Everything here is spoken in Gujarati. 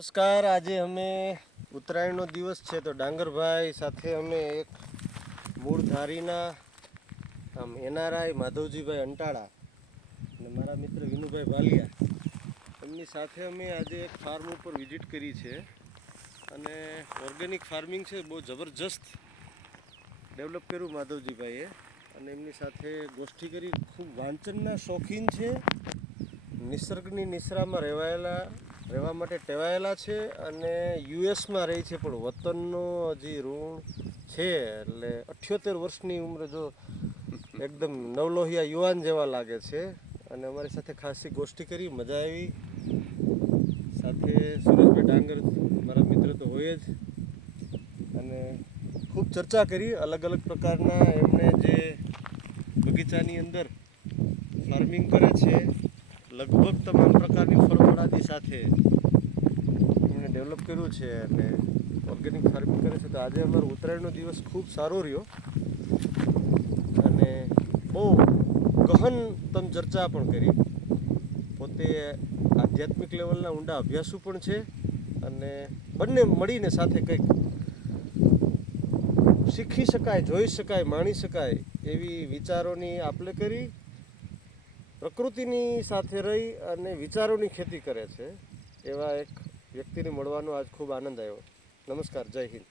નમસ્કાર. આજે અમે ઉત્તરાયણનો દિવસ છે તો ડાંગરભાઈ સાથે અમે એક મૂળધારીના એનઆરઆઈ માધવજીભાઈ અંટાળા અને મારા મિત્ર વિનુભાઈ ભાલિયા એમની સાથે અમે આજે એક ફાર્મ ઉપર વિઝિટ કરી છે અને ઓર્ગેનિક ફાર્મિંગ છે બહુ જબરજસ્ત ડેવલપ કર્યું માધવજીભાઈએ અને એમની સાથે ગોષ્ઠી કરી. ખૂબ વાંચનના શોખીન છે, નિસર્ગની નિસરામાં રહેવા માટે ટેવાયેલા છે અને યુએસમાં રહી છે પણ વતનનું હજી ઋણ છે. એટલે 78 વર્ષની ઉંમરે જો એકદમ નવલોહિયા યુવાન જેવા લાગે છે અને અમારી સાથે ખાસી ગોષ્ઠી કરી, મજા આવી. સાથે સુરેશભાઈ ડાંગર મારા મિત્ર તો હોય જ અને ખૂબ ચર્ચા કરી. અલગ અલગ પ્રકારના એમણે જે બગીચાની અંદર ફાર્મિંગ કરે છે, લગભગ તમામ પ્રકારની ફળફળાદી સાથે એમણે ડેવલપ કર્યું છે અને ઓર્ગેનિક ફાર્મિંગ કરે છે. તો આજે અમારો ઉત્તરાયણનો દિવસ ખૂબ સારો રહ્યો અને બહુ ગહનતમ ચર્ચા પણ કરી. પોતે આધ્યાત્મિક લેવલના ઊંડા અભ્યાસુ પણ છે અને બંને મળીને સાથે કંઈક શીખી શકાય, જોઈ શકાય, માણી શકાય એવી વિચારોની આપલે કરી. પ્રકૃતિની સાથે રહી અને વિચારોની ખેતી કરે છે એવા એક વ્યક્તિને મળવાનો આજ ખૂબ આનંદ આવ્યો. નમસ્કાર, જય હિન્દ.